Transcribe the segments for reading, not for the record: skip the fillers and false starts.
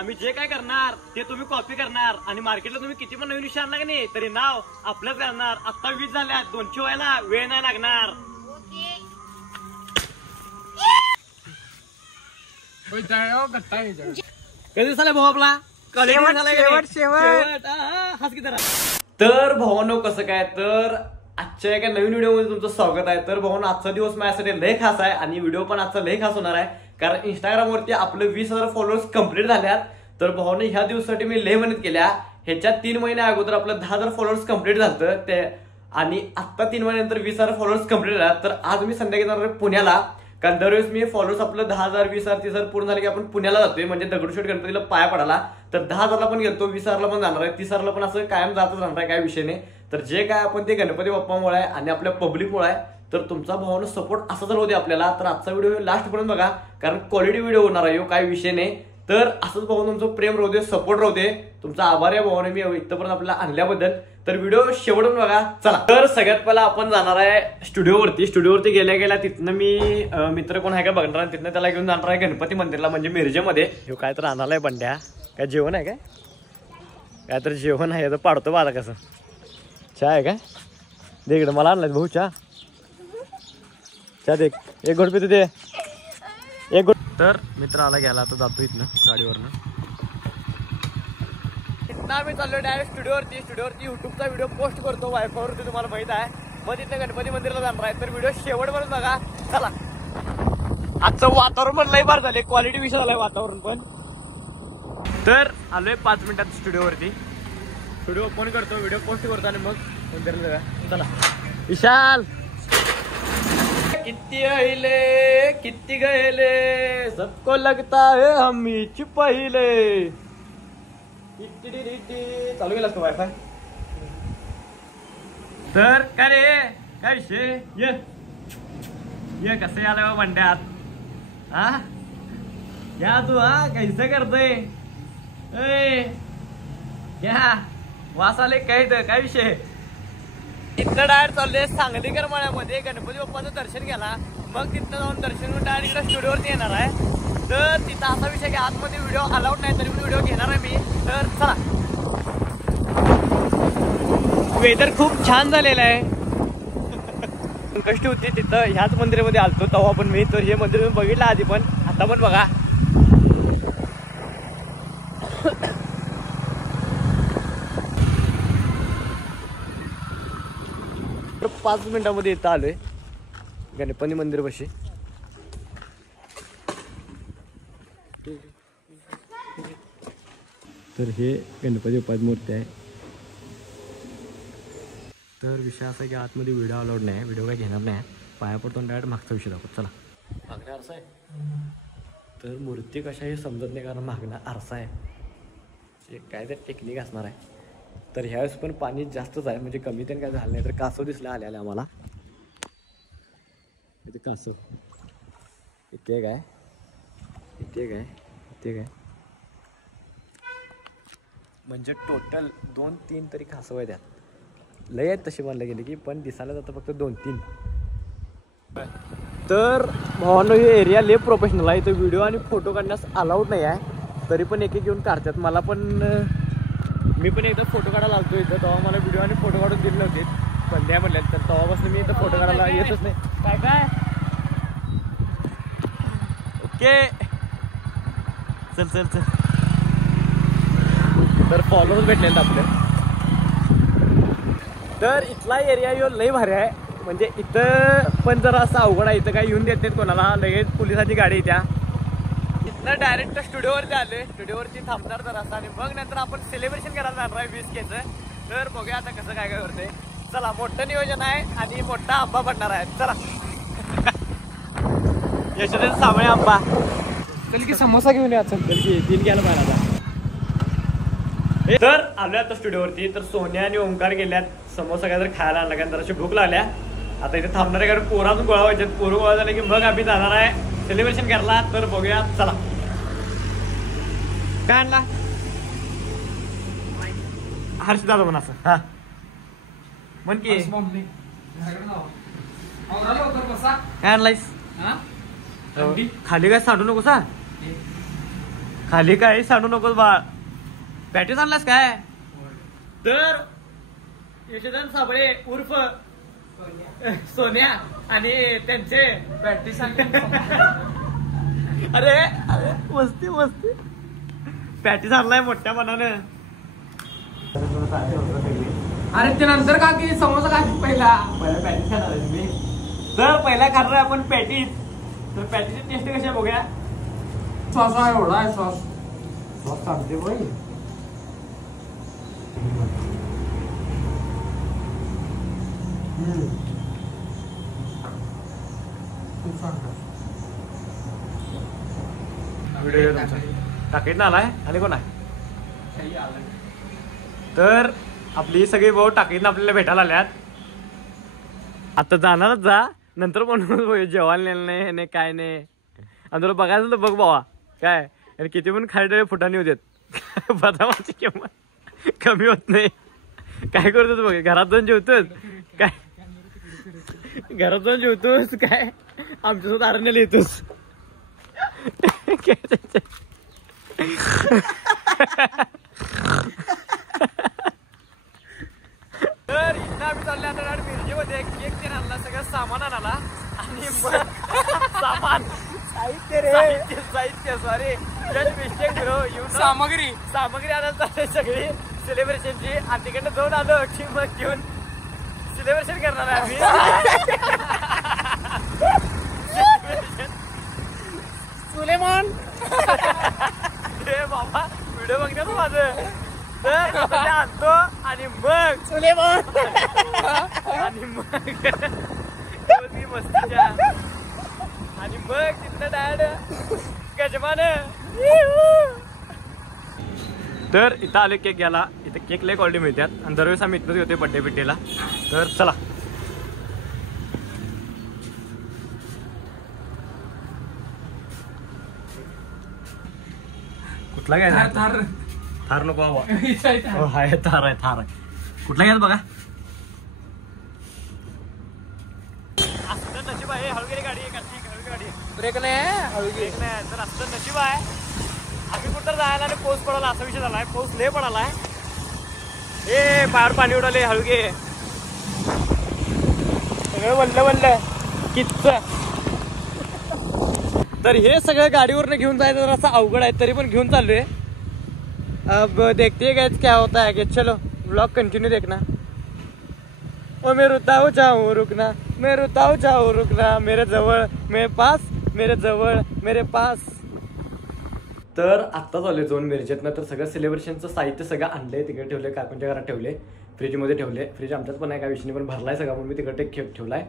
आम्ही जे काय करणार ते तुम्ही कॉपी करणार आणि मार्केटला तुम्ही किती पण नवीन विषय आणला की नाही तरी नाव आपलंच करणार. आता 20 झाल्या 200 व्हायला वेळ नाही लागणार. कधी झाला भाऊ आपला हाच की. तर भावांनो कसं काय तर आजच्या एका नवीन व्हिडिओ मध्ये तुमचं स्वागत आहे. तर भावांनो आजचा दिवस माझ्यासाठी लय खास आहे आणि व्हिडिओ पण आजचा लय खास होणार आहे कारण इंस्टाग्रामवरती आपले 20,000 फॉलोअर्स कंप्लीट झाल्यात. तर भावांनो ह्या दिवसासाठी मी लय मेहनत केल्या. ह्याच्या 3 महिन्या अगोदर आपलं 10,000 फॉलोअर्स कंप्लीट झालं ते आणि आता 3 महिन्यानंतर 20,000 फॉलोअर्स कंप्लीट झाला. तर आज मी संध्याकाळी जाणार पुण्याला कारण दरवेळेस मी फॉलोअर्स आपलं 10,000 20,000 30,000 पूर्ण झाले की आपण पुण्याला जातोय म्हणजे दगडूशेठ गणपतीला पाया पडाला. तर 10,000ला पण गेलतो 20,000ला पण जाणार आहे 30,000ला पण असं कायम जातच राहणार आहे काय विषय नाही. तर जे काय आपण ते गणपती बाप्पामुळे आहे आणि आपल्या पब्लिकमुळे आहे. तर तुमचा भावानं सपोर्ट असा जर होते आपल्याला तर आजचा व्हिडिओ लास्ट पर्यंत बघा कारण क्वालिटी व्हिडिओ होणार आहे काय विषय नाही. तर असंच भाऊ तुमचं प्रेम राहू दे सपोर्ट राहू दे. तुमचा आभार आहे भावाने मी इथपर्यंत आपल्याला आणल्याबद्दल. तर व्हिडिओ शेवटून बघा चला. तर सगळ्यात पहिला आपण जाणार आहे स्टुडिओवरती गेल्या गेल्या तिथनं मी मित्र कोण आहे का बघणार तिथनं त्याला घेऊन जाणार आहे गणपती मंदिरला म्हणजे मिरजेमध्ये. हे काय तर आणालाय बंड्या काय जेवण आहे काय तर जेवण आहे तर पाडतो बाला कसं चहा आहे काय दे इकडं मला आणलाय भाऊ चहा दे एक गोट पितो दे एक गोट. तर मित्र आला घ्यायला आता जातो इथनं गाडीवरनं. इथनं आम्ही चाललो डायरेक्ट स्टुडिओवरती युट्यूबचा व्हिडिओ पोस्ट करतो वायफायवरती तुम्हाला माहित आहे. मग तिथं गणपती मंदिरला जाणार आहे. तर व्हिडिओ शेवटपर्यंत बघा चला. आजचं वातावरण पण लय बार झाले क्वालिटी विषय झालाय वातावरण पण. तर आलोय 5 मिनिटात स्टुडिओवरती व्हिडिओ ओपन करतो व्हिडिओ पोस्ट करतो आणि मग मंदिरला जाऊया चला. विशाल किती अहिले किती गहिले सबको लगता है हम ही पहिले. चालू केलास का वायफाय. तर काय रे काय विषय ये कसे आलं बा मंड्यात हा या तू हा कैसे करतोय क्या वास आले काय विषय. इथं डायरेक्ट चालले सांगलीकर मळ्यामध्ये गणपती बाप्पाचं दर्शन घ्यायला मग तिथनं जाऊन दर्शन घेऊन डायरेक्ट इकडे स्टुडिओवरती येणार आहे. तर तिथं असा विषय की आतमध्ये व्हिडिओ अलाउड नाही तरी पण व्हिडिओ घेणार आहे मी. तर चला वेदर खूप छान झालेलं आहे कष्ट होती तिथं ह्याच मंदिरामध्ये आलतो तेव्हा पण मी. तर हे मंदिर तुम्ही बघितलं आधी पण आता पण बघा. 5 मिनिटांमध्ये इथं आलोय गणपती मंदिर पाशी. तर हे गणपती बाप्पाची मूर्ती आहे. तर विषय असा की आतमध्ये व्हिडिओ अलाउड नाही व्हिडिओ काय घेणार नाही पाया पडतो डायरेक्ट मागचा विषय दाखवत चला. मागणं आरसा आहे तर मूर्ती कशा हे समजत नाही कारण मागणं आरसा आहे काय तर टेक्निक असणार आहे. तर ह्यावेळेस पण पाणी जास्तच आहे म्हणजे कमी त्याने काय झालं नाही. तर कासव दिसला आले आम्हाला इथे कासव इथे काय म्हणजे टोटल 2-3 तरी कासव आहे त्यात लय आहेत तशी म्हणलं गेले की पण दिसायला जातं फक्त 2-3. तर भावांनो हे एरिया लय प्रोफेशनल आहे. इथं व्हिडिओ आणि फोटो काढण्यास अलाउड नाही आहे तरी पण एक घेऊन काढतात. मला पण मी पण एकदा फोटो काढायला आलतो इथं तेव्हा मला व्हिडिओ आणि फोटो काढून दिले नव्हते पण द्या म्हणले. तर तेव्हापासून मी इथं फोटो काढायला येतच नाही. काय ओके चल तर फॉलोअर्स भेटलेत आपले. तर इथला एरिया यो लय भारी आहे म्हणजे इथं पण जरा असं अवघड आहे. इथं काय येऊन देत नाहीत कोणाला लगेच पोलिसाची गाडी येत्या. इथनं डायरेक्ट स्टुडिओवरती आलोय स्टुडिओवरती थांबणार जरा असं आणि मग नंतर आपण सेलिब्रेशन करायला जाणार आहे 20Kचं. तर बघूया आता कसं काय करते चला. मोठं नियोजन आहे आणि मोठा आंबा पडणार आहे चला. यशोदेव साबळे आंबा चल की समोसा घेऊन या चल की 3 घ्यायला पाहिजे आता. तर आलोय आता स्टुडिओवरती तर सोन्या आणि ओंकार गेल्यात समोसा काय तर खायला आणला कारण जराशी भूक लागल्या. आता इथे थांबणार आहे कारण पोरातून गोळा व्हायचे पोरं गोळा झाले की मग आम्ही जाणार आहे सेलिब्रेशन करायला. तर बघूया चला. काय आणला हर्ष दादा म्हणा असं हा म्हण की काय आणलायस खाली काय सांडू नको सा खाली काही सांडू नकोस बाळ. पॅटीस आणलास काय? तर यशोधन साबळे उर्फ सोन्या आणि त्यांचे पॅटीस अरे अरे मस्ती मस्ती पॅटीस आणलाय मोठ्या मनानं. अरे ते नंतर का की समोसा का पहिला पॅटीस खाणार आहे तुम्ही. तर पहिला खाणार आहे आपण पॅटीस. तर पॅटीची टेस्ट कशी आहे बघूया. सॉस आहे एवढा आहे सॉस. सॉस सांगते बाई. व्हिडिओ टाकीत ना आलाय आणि कोण आहे. तर आपली सगळी भाऊ टाकीत आपल्याला भेटायला आल्यात. आता जाणारच जा नंतर पण जेवायला नेलं नाही काय नाही. आणि तुला बघायचं तर बघ बाबा काय आणि किती पण खाली फुटाने होऊ देत. बदामाची किंमत कमी होत नाही. काय करतोस बघ घरात जाऊन जेवतोस काय. घरात जाऊन जेवतोस काय आमच्यासोबत आरण्याला येतोस. तर इथं आम्ही चालले आता मिरजेमध्ये केक ते आणला सगळं सामान आणाला आणि सामान साहित्य रे साहित्य सॉरी मिस्टेक येऊन सामग्री आणायला चालले सगळी सेलिब्रेशनची. आणि तिकडनं जाऊन आलो की मग घेऊन सेलिब्रेशन करणार आहे आम्ही. सुलेमान हे बाबा व्हिडिओ बघते ना माझं. तर आणतो आणि मग सुलेमान आणि मग मस्तीच्या आणि मग तिथं डायरेक्ट गजमान. तर इथं आले केक घ्यायला. इथं केक लय क्वालिटी मिळतात आणि दरवेळेस आम्ही इथंच घेतोय बड्डे बिड्डेला. तर चला कुठला घ्यायचा. थार थार नको बाबा. हो हाय थार आहे थार आहे. कुठला घ्यायचा बघा. असं नशीब आहे. हळूगेरी गाडी गाडी ब्रेक नाही ब्रेक नाही. तर असं नशीब आहे. आम्ही कुठं जायला आणि पाऊस पडाला असा विषय झालाय. पाऊस लय पडालाय. ए बाहेर पाणी उडाले हळूगे सगळं वल्ल वल्ल किच्च. तर हे सगळं गाडीवरनं घेऊन जायचं जरा असं अवघड आहे तरी पण घेऊन चाललोय. अब देखते गए क्या होता है. कि चलो ब्लॉग कंटिन्यू देखना. ओ मैं रुताऊ जाऊं रुकना मैं रुताऊ जाऊं रुकना मेरे जवळ मेरे पास मेरे जवळ मेरे पास. तर आत्ताच आले जाऊन मिरजेतनं. तर सगळं सेलिब्रेशनचं साहित्य सगळं आणलंय. तिकडे ठेवले काकूंच्या घरात ठेवले. फ्रीजमध्ये ठेवले. फ्रीज आमच्यात पण आहे काय विषयी पण भरलाय सगळं म्हणून मी तिकडे ठेवलाय.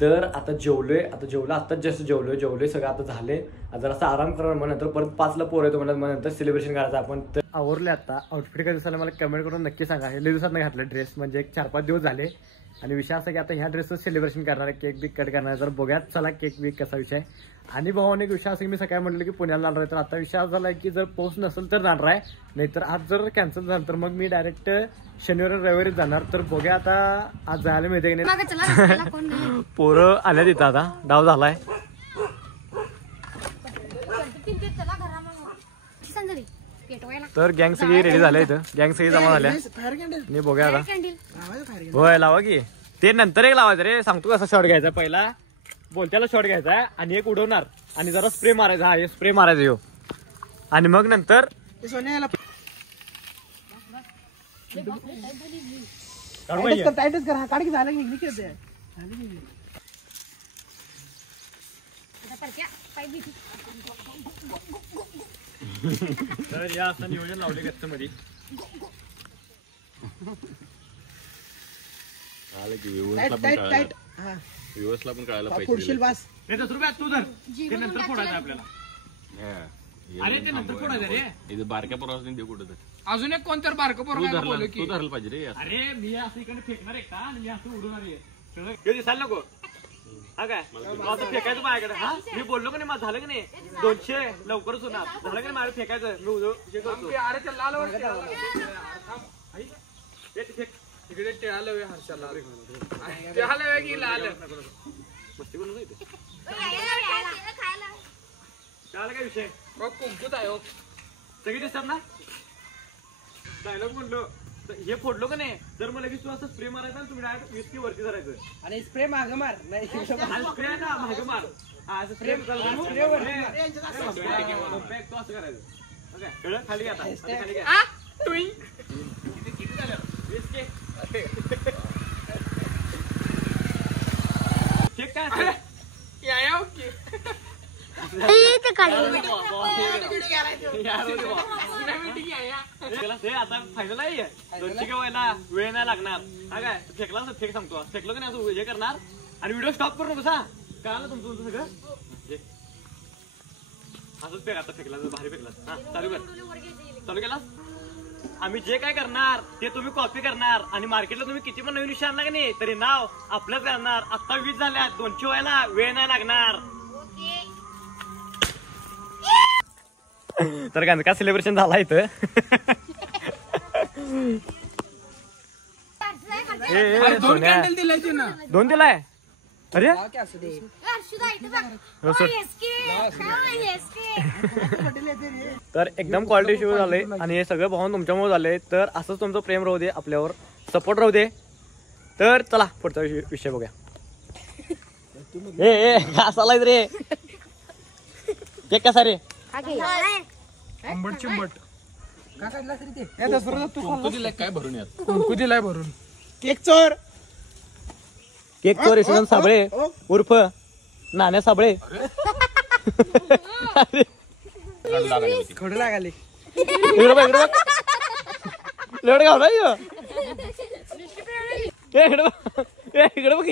तर आता जेवलोय. आता जेवलो आत्ताच जस्ट जेवलोय सगळं आता झाले. जर असं आराम करणार मग नंतर परत 5ला पोर येतो म्हणत मग नंतर सेलिब्रेशन करायचं आपण. तर आवरले आता. आउटफिट काय दिवसाला मला कमेंट करून नक्की सांगा. हे लई दिवसात नाही घातलं ड्रेस म्हणजे एक 4-5 दिवस झाले. आणि विषय असा की आता ह्या ड्रेसचं सेलिब्रेशन करणार आहे. केक बिक कट करणार आहे. तर बघूयात चला केक बिक कसा विषय. आणि भावाने एक विषय असं की मी सकाळी म्हटलं की पुण्याला जाणार आहे. तर आता विषय असा झाला की जर पाऊस नसेल तर जाणार आहे. नाहीतर आज जर कॅन्सल झालं तर मग मी डायरेक्ट शनिवारी रविवारी जाणार. तर बघूया आता आज जायला मिळते की नाही. पोरं आल्या तिथं आता डाव झालाय. तर गँग सगळी रेडी झाल्या इथं. गँग सगळी जमा झाल्या. मी बघूया आता. होय लावा की ते नंतर एक लावायचं रे. सांगतो कसा शॉट घ्यायचा. पहिला बोलत्याला शॉट घ्यायचा आहे आणि एक उडवणार आणि जरा स्प्रे मारायचा. हा हे स्प्रे मारायचा ह्यो. आणि मग नंतर तर या असं नियोजन लावले गच्च मध्ये. व्यवस्था पण कळायला पुढशील पाहिजे. बास तू धर ते नंतर फोडायचं आपल्याला. अरे ते नंतर फोडायचं रे. इथं बारक्या पोराला दे कुठं तर. अजून एक कोणतर बारकं तू पोरं धरला बोलू की तू धरला पाहिजे रे असं. अरे मी असं इकडे फेकणार एकटा आणि मी असं उडवणार आहे. दिसायला नको हा काय असं फेकायचं माझ्याकडे. हा मी बोललो का नाही माझं झालं की नाही 200 लवकरच होणार. झालं की नाही माझं फेकायचं मी हे करतो. अरे ते लाल वर फेक तिकडे टेळाला वे हर्षाला टेळाला वे की लाल मस्ती करून काय विषय कुंकूत आहे हो. सगळे दिसतात ना डायलॉग म्हणलो हे फोडलो का नाही तर मला लगेच तू असं स्प्रे मारायचा आणि तुम्ही डायरेक्ट विस्की वरती धरायचं आणि स्प्रे माग मार नाही स्प्रे ना मागे मार असं स्प्रे तू असं करायचं ओके कळलं खाली घ्या आता खाली घ्या केक काय असतं? आता फायनल आहे व्हायला वेळ नाही लागणार हा काय फेकला फेक सांगतो फेकलो की नाही असं हे करणार आणि व्हिडिओ स्टॉप करू नको सा कळालं तुमचं सगळं असंच फेक आता फेकला भारी फेकला हा चालू कर चालू केला आम्ही जे काय करणार ते तुम्ही कॉपी करणार आणि मार्केटला तुम्ही किती पण नवीन विषय आणला का नाही तरी नाव आपलंच करणार आता 20 झाल्या 200 व्हायला वेळ नाही लागणार तर का सेलिब्रेशन झाला इथं दोन कॅन्डल दिलाय ना 2 दिलाय अरे तर एकदम क्वालिटी शिव झाले आणि हे सगळं पाहून तुमच्यामुळे झाले तर असंच तुमचं प्रेम राहू दे आपल्यावर सपोर्ट राहू दे तर चला पुढचा विषय बघूया ए कसा रे केक कसा रे आंबट चिंबट काय काढला तरी ते कुंकू दिलाय काय भरून यात कुंकू दिलाय भरून केक चोर यशवंत साबळे उर्फ नाण्या साबळे खडू लागाले इकडे बघ लेवड गावला इकडे बघ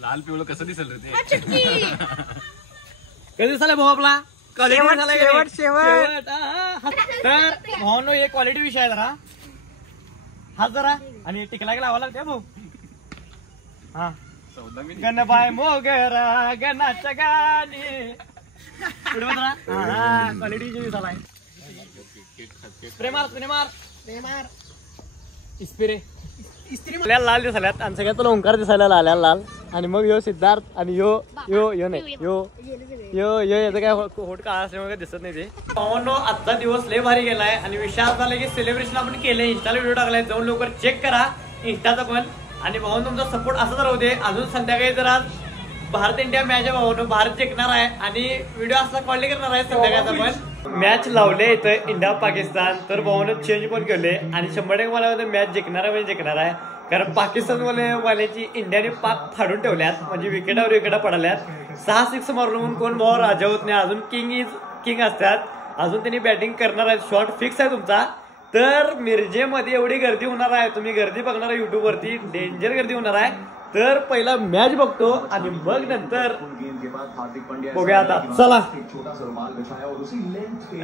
लाल पिवळं कसं दिसेल रे ते कधी झालं भाऊ आपला शेवट तर भावांनो हे क्वालिटी विषय आहे जरा हात जरा आणि टिकला की लावा लागते भाऊ हा गणबाय मोगरा गणाच्या गाणी क्वालिटी जे झालाय प्रेमार इस्पिरे लाल दिसायल्यात आणि सगळ्यात तुला ओंकार दिसायला लाल आणि मग यो सिद्धार्थ आणि यो नाही यो याचं काय होट काळा असल्यामुळे दिसत नाही ते भावांनो आजचा दिवस लय भारी गेलाय आणि विषय असा झाला की सेलिब्रेशन आपण केलंय इंस्टाला व्हिडिओ टाकलाय जाऊन लवकर चेक करा इंस्टाचा पण आणि भावांनो तुमचा सपोर्ट असाच राहू दे अजून संध्याकाळी जर आज भारत इंडिया मॅच आहे भावांनो भारत जिंकणार आहे आणि व्हिडिओ असा क्वालिटी करणार आहे संध्याकाळचा पण मॅच लावले इथं इंडिया पाकिस्तान तर भावांनो चेंज पण केले आणि 100% मला मॅच जिंकणार आहे म्हणजे जिंकणार आहे कारण पाकिस्तान वाल्याची इंडियाने पाक फाडून ठेवल्यात म्हणजे विकेटावर विकेटा पडल्यात 6 6 मारून म्हणून कोण भाऊ राजा होत नाही अजून किंग असतात अजून त्यांनी बॅटिंग करणार आहेत शॉट फिक्स आहे तुमचा तर मिरजेमध्ये एवढी गर्दी होणार आहे तुम्ही गर्दी बघणार आहे युट्यूब वरती डेंजर गर्दी होणार आहे तर पहिला मॅच बघतो आणि मग नंतर बघूया आता चला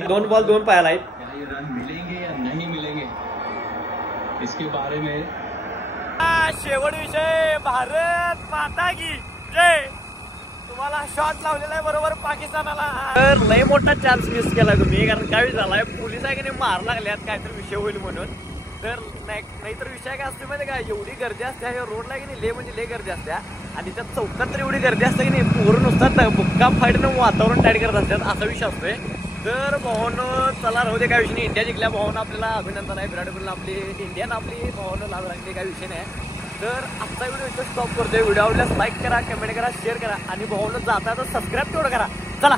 2 बॉल 2 पायाला आहेत इसके बारे में शेवट विषय भारत माता की जय तुम्हाला शॉट लावलेला आहे बरोबर पाकिस्तानाला तर लय मोठा चान्स मिस केलाय तुम्ही कारण काय झालाय पोलीस आहे की नाही मार लागल्यात काहीतरी विषय होईल म्हणून तर नाहीतर विषय काय असतो माहिती का एवढी गर्दी असते रोडला की नाही लय म्हणजे लय गर्दी असत्या आणि त्या चौकात तर एवढी गर्दी असते की नाही पोरं नुसतात बुक्का फाईटनं वातावरण टाईट करत असतात असा विषय असतोय तर भावानं चला राहू दे काय विषय नाही इंडिया जिंकल्या भावानं आपल्याला अभिनंदन आहे विराट कोहलीला आपली इंडियन आपली भावानं लाभ लागली काय विषय नाही तर आजचा व्हिडिओ इथं स्टॉप करतोय व्हिडिओ आवडल्यास लाईक करा कमेंट करा शेअर करा आणि भावानं जाता तर सबस्क्राईब तेवढं करा चला